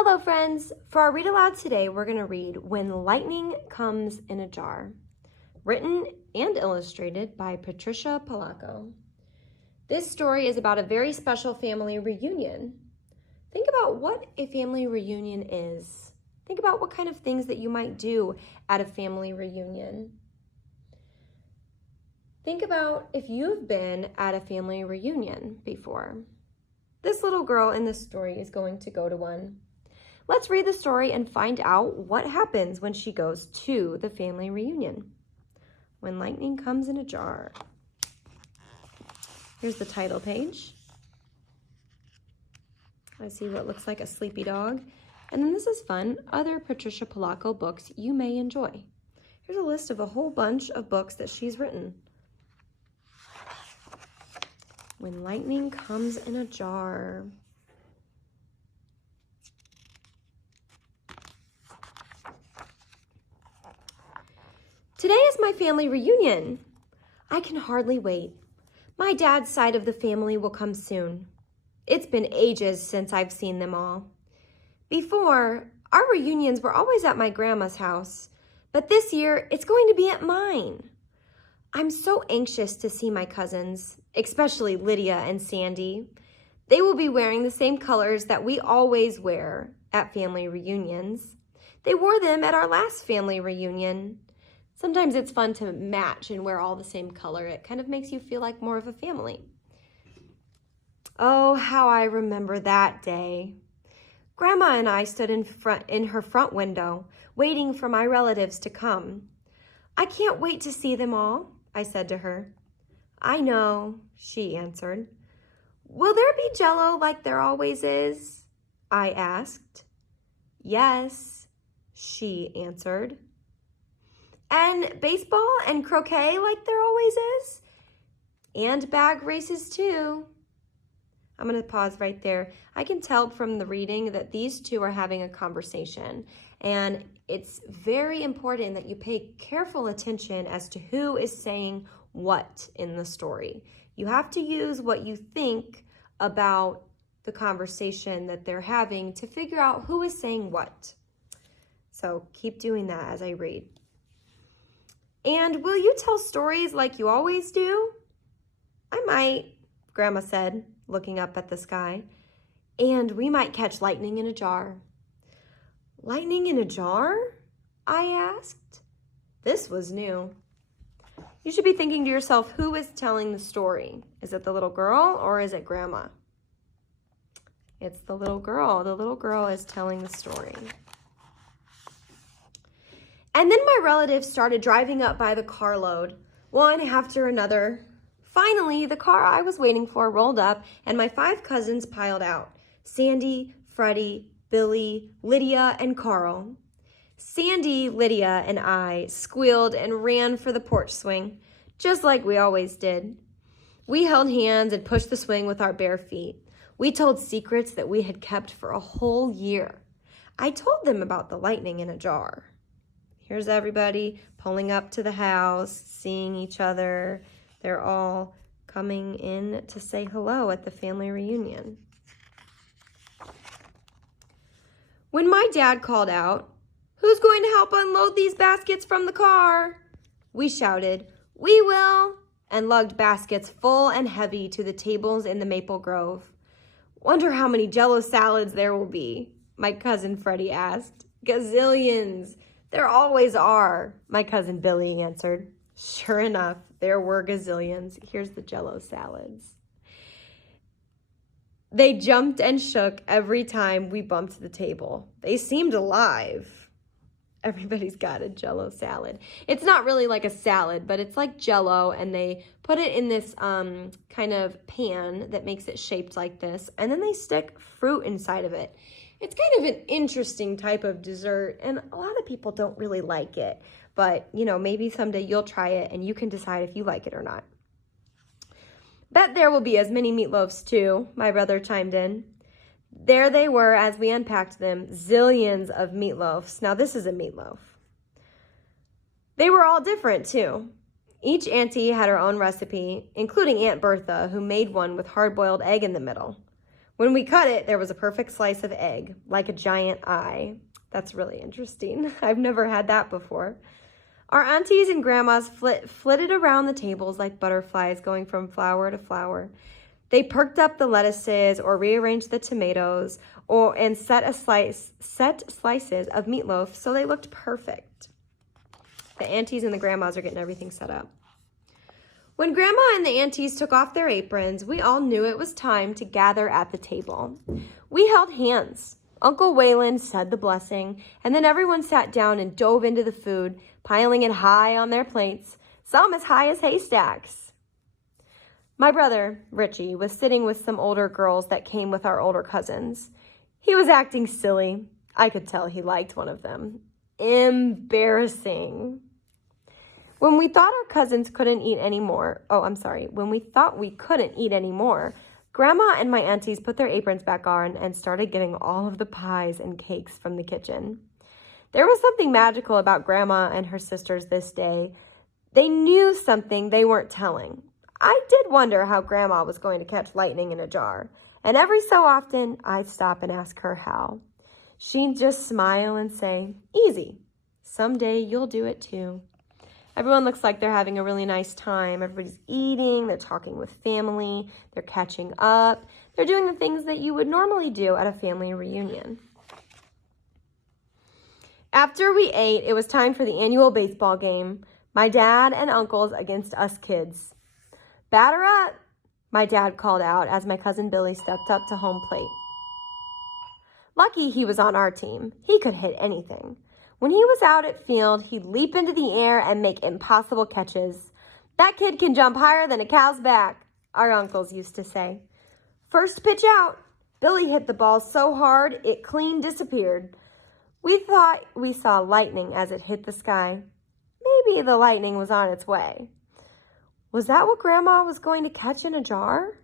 Hello friends! For our read aloud today, we're going to read When Lightning Comes in a Jar, written and illustrated by Patricia Polacco. This story is about a very special family reunion. Think about what a family reunion is. Think about what kind of things that you might do at a family reunion. Think about if you've been at a family reunion before. This little girl in this story is going to go to one. Let's read the story and find out what happens when she goes to the family reunion. When Lightning Comes in a Jar. Here's the title page. I see what looks like a sleepy dog. And then this is fun, other Patricia Polacco books you may enjoy. Here's a list of a whole bunch of books that she's written. When Lightning Comes in a Jar. Today is my family reunion. I can hardly wait. My dad's side of the family will come soon. It's been ages since I've seen them all. Before, our reunions were always at my grandma's house, but this year it's going to be at mine. I'm so anxious to see my cousins, especially Lydia and Sandy. They will be wearing the same colors that we always wear at family reunions. They wore them at our last family reunion. Sometimes it's fun to match and wear all the same color. It kind of makes you feel like more of a family. Oh, how I remember that day. Grandma and I stood in her front window, waiting for my relatives to come. I can't wait to see them all, I said to her. I know, she answered. Will there be Jell-O like there always is? I asked. Yes, she answered. And baseball and croquet like there always is? And bag races too. I'm going to pause right there. I can tell from the reading that these two are having a conversation. And it's very important that you pay careful attention as to who is saying what in the story. You have to use what you think about the conversation that they're having to figure out who is saying what. So keep doing that as I read. And will you tell stories like you always do? I might, Grandma said, looking up at the sky. And we might catch lightning in a jar. Lightning in a jar? I asked. This was new. You should be thinking to yourself, who is telling the story? Is it the little girl or is it Grandma? It's the little girl. The little girl is telling the story. And then my relatives started driving up by the carload, one after another. Finally, the car I was waiting for rolled up and my 5 cousins piled out. Sandy, Freddie, Billy, Lydia, and Carl. Sandy, Lydia, and I squealed and ran for the porch swing, just like we always did. We held hands and pushed the swing with our bare feet. We told secrets that we had kept for a whole year. I told them about the lightning in a jar. Here's everybody pulling up to the house, seeing each other. They're all coming in to say hello at the family reunion. When my dad called out, "Who's going to help unload these baskets from the car?" we shouted, "We will," and lugged baskets full and heavy to the tables in the maple grove. Wonder how many Jell-O salads there will be, my cousin Freddie asked. Gazillions. There always are, my cousin Billy answered. Sure enough, there were gazillions. Here's the Jell-O salads. They jumped and shook every time we bumped the table. They seemed alive. Everybody's got a Jell-O salad. It's not really like a salad, but it's like Jell-O, and they put it in this kind of pan that makes it shaped like this, and then they stick fruit inside of it. It's kind of an interesting type of dessert, and a lot of people don't really like it. But, you know, maybe someday you'll try it, and you can decide if you like it or not. Bet there will be as many meatloaves, too, my brother chimed in. There they were as we unpacked them, zillions of meatloaves. Now, this is a meatloaf. They were all different, too. Each auntie had her own recipe, including Aunt Bertha, who made one with hard-boiled egg in the middle. When we cut it, there was a perfect slice of egg, like a giant eye. That's really interesting. I've never had that before. Our aunties and grandmas flitted around the tables like butterflies going from flower to flower. They perked up the lettuces or rearranged the tomatoes and set slices of meatloaf so they looked perfect. The aunties and the grandmas are getting everything set up. When Grandma and the aunties took off their aprons, we all knew it was time to gather at the table. We held hands. Uncle Waylon said the blessing, and then everyone sat down and dove into the food, piling it high on their plates, some as high as haystacks. My brother, Richie, was sitting with some older girls that came with our older cousins. He was acting silly. I could tell he liked one of them. Embarrassing. When we thought our cousins couldn't eat anymore, when we thought we couldn't eat anymore, Grandma and my aunties put their aprons back on and started getting all of the pies and cakes from the kitchen. There was something magical about Grandma and her sisters this day. They knew something they weren't telling. I did wonder how Grandma was going to catch lightning in a jar, and every so often I'd stop and ask her how. She'd just smile and say, "Easy. Someday you'll do it too." Everyone looks like they're having a really nice time. Everybody's eating, they're talking with family, they're catching up. They're doing the things that you would normally do at a family reunion. After we ate, it was time for the annual baseball game. My dad and uncles against us kids. "Batter up," my dad called out as my cousin Billy stepped up to home plate. Lucky he was on our team. He could hit anything. When he was out at field, he'd leap into the air and make impossible catches. "That kid can jump higher than a cow's back," our uncles used to say. First pitch out, Billy hit the ball so hard it clean disappeared. We thought we saw lightning as it hit the sky. Maybe the lightning was on its way. Was that what Grandma was going to catch in a jar?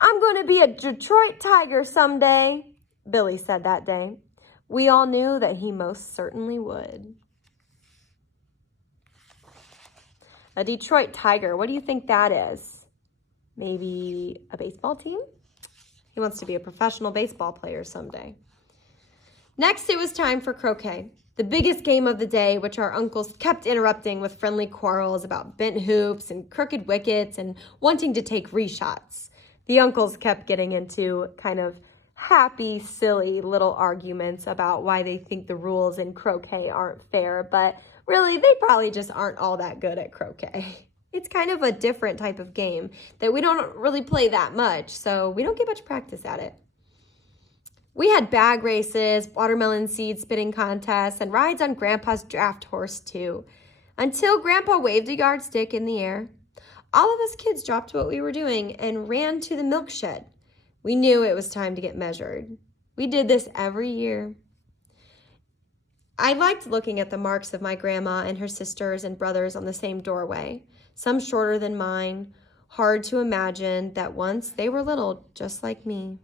"I'm going to be a Detroit Tiger someday," Billy said that day. We all knew that he most certainly would. A Detroit Tiger, what do you think that is? Maybe a baseball team? He wants to be a professional baseball player someday. Next, it was time for croquet, the biggest game of the day, which our uncles kept interrupting with friendly quarrels about bent hoops and crooked wickets and wanting to take reshots. The uncles kept getting into kind of happy, silly little arguments about why they think the rules in croquet aren't fair, but really, they probably just aren't all that good at croquet. It's kind of a different type of game that we don't really play that much, so we don't get much practice at it. We had bag races, watermelon seed spitting contests, and rides on Grandpa's draft horse, too, until Grandpa waved a yardstick in the air. All of us kids dropped what we were doing and ran to the milk shed. We knew it was time to get measured. We did this every year. I liked looking at the marks of my grandma and her sisters and brothers on the same doorway, some shorter than mine. Hard to imagine that once they were little, just like me.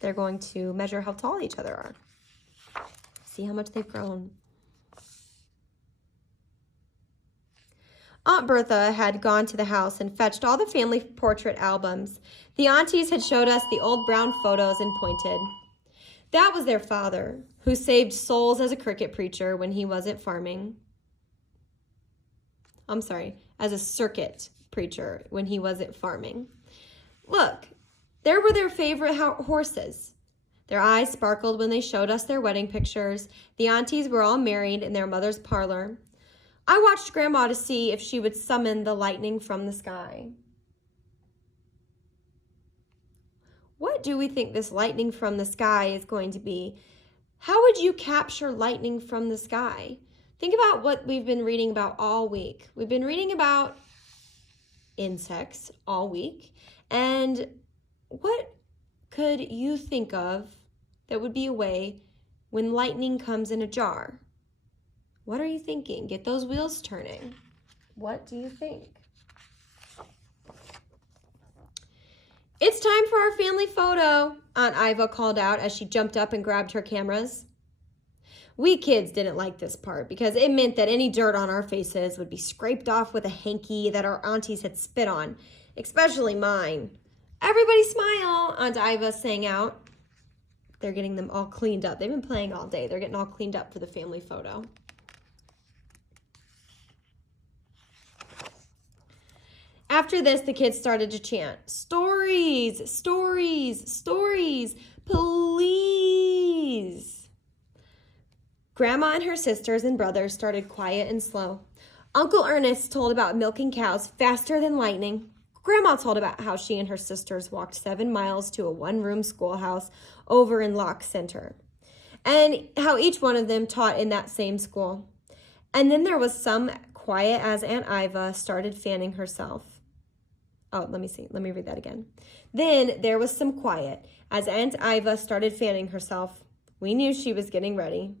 They're going to measure how tall each other are. See how much they've grown. Aunt Bertha had gone to the house and fetched all the family portrait albums. The aunties had showed us the old brown photos and pointed. That was their father, who saved souls as a cricket preacher when he wasn't farming. As a circuit preacher when he wasn't farming. Look, there were their favorite horses. Their eyes sparkled when they showed us their wedding pictures. The aunties were all married in their mother's parlor. I watched Grandma to see if she would summon the lightning from the sky. What do we think this lightning from the sky is going to be? How would you capture lightning from the sky? Think about what we've been reading about all week. We've been reading about insects all week. And what could you think of that would be a way when lightning comes in a jar? What are you thinking? Get those wheels turning. What do you think? It's time for our family photo, Aunt Iva called out as she jumped up and grabbed her cameras. We kids didn't like this part because it meant that any dirt on our faces would be scraped off with a hanky that our aunties had spit on, especially mine. Everybody smile, Aunt Iva sang out. They're getting them all cleaned up. They've been playing all day. They're getting all cleaned up for the family photo. After this, the kids started to chant, "Stories, stories, stories, please." Grandma and her sisters and brothers started quiet and slow. Uncle Ernest told about milking cows faster than lightning. Grandma told about how she and her sisters walked 7 miles to a one-room schoolhouse over in Lock Center, and how each one of them taught in that same school. And then there was some quiet as Aunt Iva started fanning herself. Oh, let me read that again. Then there was some quiet as Aunt Iva started fanning herself. We knew she was getting ready.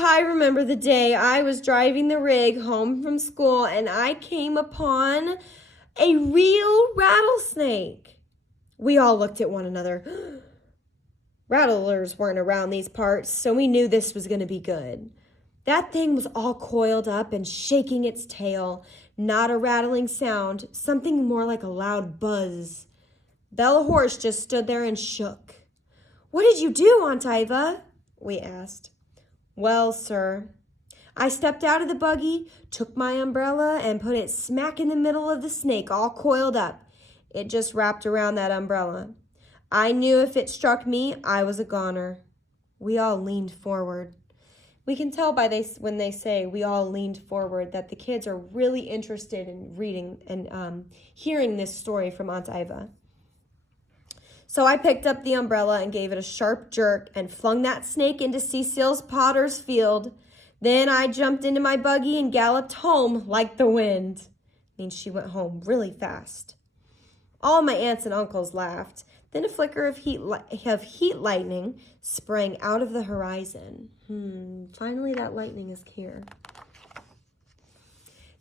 I remember the day I was driving the rig home from school and I came upon a real rattlesnake. We all looked at one another. Rattlers weren't around these parts, so we knew this was going to be good. That thing was all coiled up and shaking its tail. Not a rattling sound, something more like a loud buzz. Bella Horse just stood there and shook. "What did you do, Aunt Iva?" we asked. "Well, sir, I stepped out of the buggy, took my umbrella, and put it smack in the middle of the snake, all coiled up. It just wrapped around that umbrella. I knew if it struck me, I was a goner." We all leaned forward. We can tell when they say we all leaned forward that the kids are really interested in reading and hearing this story from Aunt Iva. So I picked up the umbrella and gave it a sharp jerk and flung that snake into Cecile's potter's field. Then I jumped into my buggy and galloped home like the wind. Means she went home really fast. All my aunts and uncles laughed. Then a flicker of heat lightning sprang out of the horizon. Finally that lightning is here.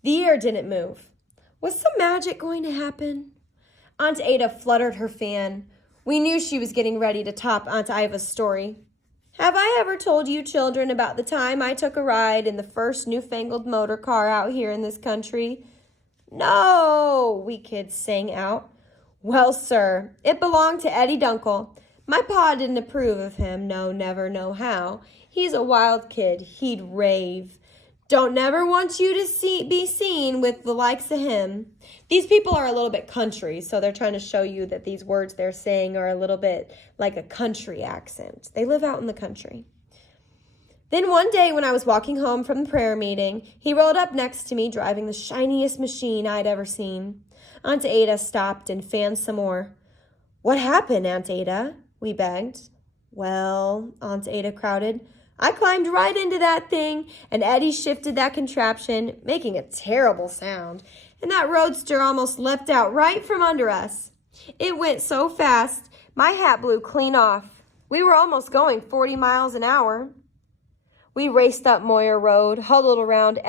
The air didn't move. Was some magic going to happen? Aunt Ada fluttered her fan. We knew she was getting ready to top Aunt Iva's story. Have I ever told you children about the time I took a ride in the first newfangled motor car out here in this country? No, we kids sang out. Well, sir, it belonged to Eddie Dunkel. My pa didn't approve of him, no, never, no how. He's a wild kid. He'd rave. Don't never want you to be seen with the likes of him. These people are a little bit country, so they're trying to show you that these words they're saying are a little bit like a country accent. They live out in the country. Then one day when I was walking home from the prayer meeting, he rolled up next to me driving the shiniest machine I'd ever seen. Aunt Ada stopped and fanned some more. What happened, Aunt Ada? We begged. Well, Aunt Ada crowded. I climbed right into that thing, and Eddie shifted that contraption, making a terrible sound, and that roadster almost leapt out right from under us. It went so fast, my hat blew clean off. We were almost going 40 miles an hour. We raced up Moyer Road, huddled around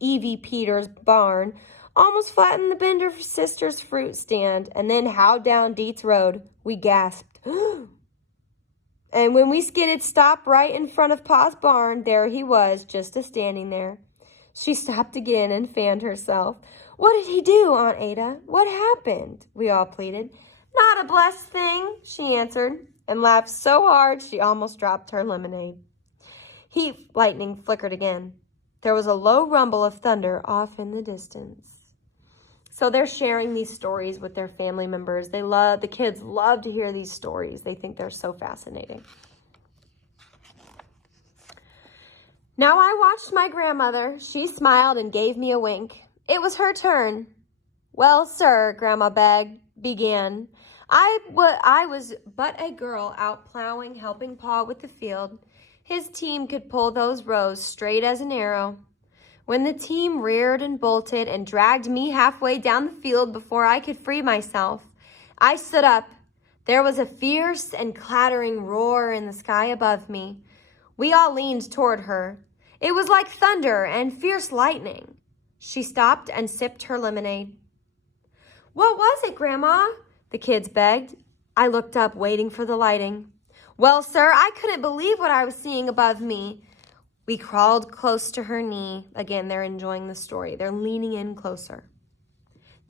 Evie Peters' barn, almost flattened the Bender sisters' fruit stand, and then howled down Dietz Road. We gasped. And when we skidded stop right in front of Pa's barn, there he was, just a-standing there. She stopped again and fanned herself. What did he do, Aunt Ada? What happened? We all pleaded. Not a blessed thing, she answered, and laughed so hard she almost dropped her lemonade. Heat lightning flickered again. There was a low rumble of thunder off in the distance. So they're sharing these stories with their family members. The kids love to hear these stories. They think they're so fascinating. Now I watched my grandmother. She smiled and gave me a wink. It was her turn. Well, sir, Grandma began. I was but a girl out plowing, helping Pa with the field. His team could pull those rows straight as an arrow. When the team reared and bolted and dragged me halfway down the field before I could free myself, I stood up. There was a fierce and clattering roar in the sky above me. We all leaned toward her. It was like thunder and fierce lightning. She stopped and sipped her lemonade. What was it, Grandma? The kids begged. I looked up, waiting for the lighting. Well, sir, I couldn't believe what I was seeing above me. We crawled close to her knee. Again, they're enjoying the story. They're leaning in closer.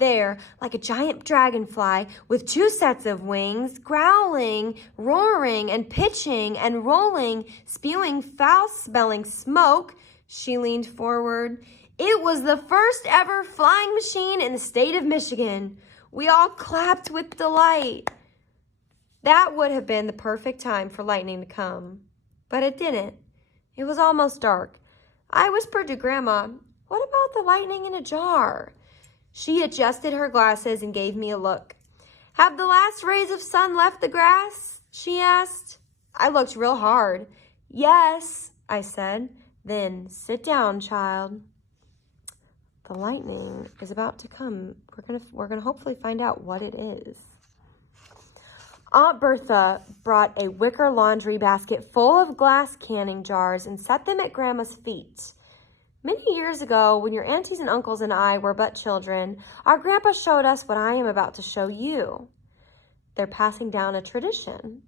there, like a giant dragonfly with 2 sets of wings, growling, roaring, and pitching and rolling, spewing foul-smelling smoke. She leaned forward. It was the first ever flying machine in the state of Michigan. We all clapped with delight. That would have been the perfect time for lightning to come, but it didn't. It was almost dark. I whispered to Grandma, "What about the lightning in a jar?" She adjusted her glasses and gave me a look. "Have the last rays of sun left the grass?" she asked. I looked real hard. "Yes," I said. "Then sit down, child." The lightning is about to come. We're gonna hopefully find out what it is. Aunt Bertha brought a wicker laundry basket full of glass canning jars and set them at Grandma's feet. Many years ago, when your aunties and uncles and I were but children, our grandpa showed us what I am about to show you. They're passing down a tradition.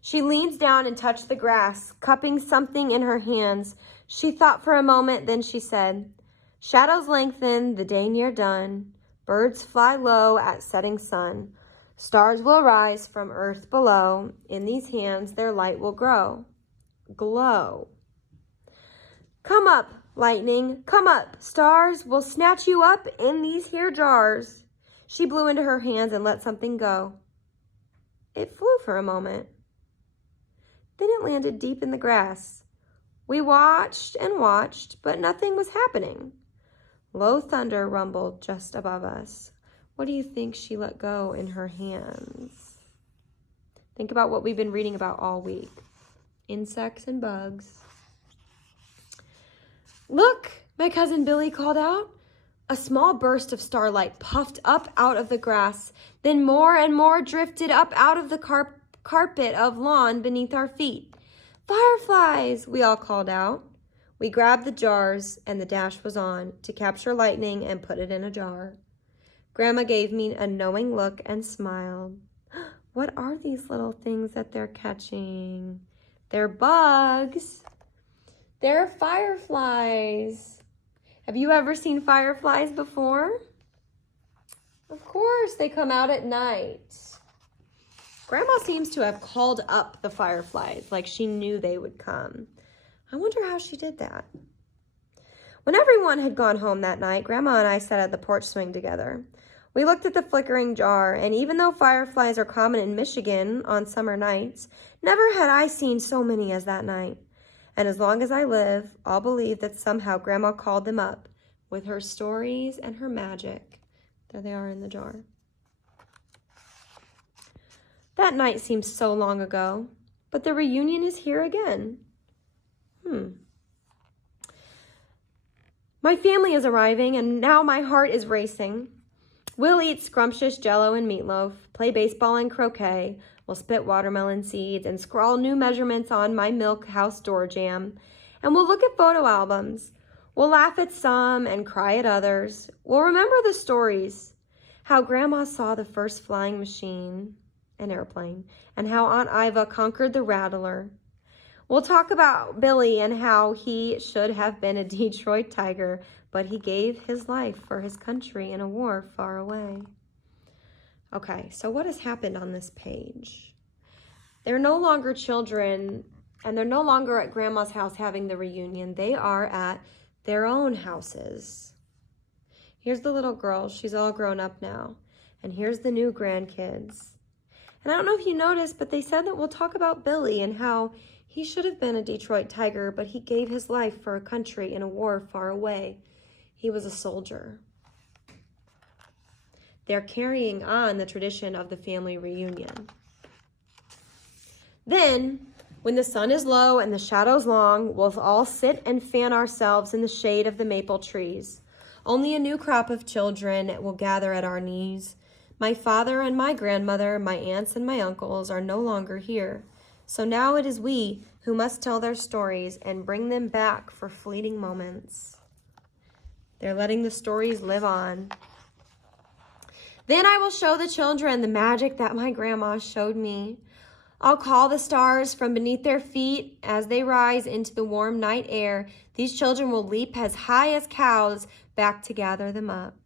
She leans down and touched the grass, cupping something in her hands. She thought for a moment, then she said, "Shadows lengthen, the day near done. Birds fly low at setting sun. Stars will rise from earth below. In these hands their light will grow. Glow. Come up, lightning, come up. Stars will snatch you up in these here jars." She blew into her hands and let something go. It flew for a moment. Then it landed deep in the grass. We watched and watched, but nothing was happening. Low thunder rumbled just above us. What do you think she let go in her hands? Think about what we've been reading about all week. Insects and bugs. "Look," my cousin Billy called out. A small burst of starlight puffed up out of the grass, then more and more drifted up out of the carpet of lawn beneath our feet. "Fireflies," we all called out. We grabbed the jars, and the dash was on to capture lightning and put it in a jar. Grandma gave me a knowing look and smiled. What are these little things that they're catching? They're bugs. They're fireflies. Have you ever seen fireflies before? Of course, they come out at night. Grandma seems to have called up the fireflies like she knew they would come. I wonder how she did that. When everyone had gone home that night, Grandma and I sat at the porch swing together. We looked at the flickering jar, and even though fireflies are common in Michigan on summer nights, never had I seen so many as that night. And as long as I live, I'll believe that somehow Grandma called them up with her stories and her magic. There they are in the jar. That night seems so long ago, but the reunion is here again. My family is arriving, and now my heart is racing. We'll eat scrumptious jello and meatloaf, play baseball and croquet. We'll spit watermelon seeds and scrawl new measurements on my milk house door jamb. And we'll look at photo albums. We'll laugh at some and cry at others. We'll remember the stories. How Grandma saw the first flying machine, an airplane, and how Aunt Iva conquered the rattler. We'll talk about Billy and how he should have been a Detroit Tiger, but he gave his life for his country in a war far away. Okay, so what has happened on this page? They're no longer children, and they're no longer at Grandma's house having the reunion. They are at their own houses. Here's the little girl. She's all grown up now. And here's the new grandkids. And I don't know if you noticed, but they said that we'll talk about Billy and how he should have been a Detroit Tiger, but he gave his life for a country in a war far away. He was a soldier. They're carrying on the tradition of the family reunion. Then, when the sun is low and the shadows long, we'll all sit and fan ourselves in the shade of the maple trees. Only a new crop of children will gather at our knees. My father and my grandmother, my aunts and my uncles are no longer here. So now it is we who must tell their stories and bring them back for fleeting moments. They're letting the stories live on. Then I will show the children the magic that my grandma showed me. I'll call the stars from beneath their feet as they rise into the warm night air. These children will leap as high as cows back to gather them up.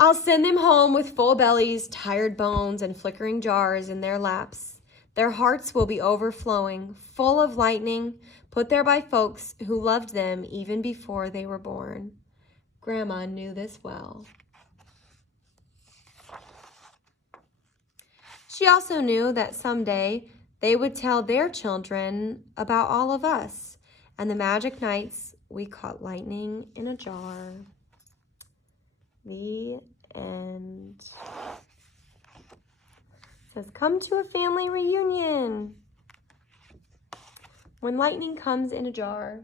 I'll send them home with full bellies, tired bones, and flickering jars in their laps. Their hearts will be overflowing, full of lightning, put there by folks who loved them even before they were born. Grandma knew this well. She also knew that someday they would tell their children about all of us and the magic nights we caught lightning in a jar. The end. It says, come to a family reunion when lightning comes in a jar.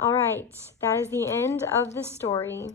All right, that is the end of the story.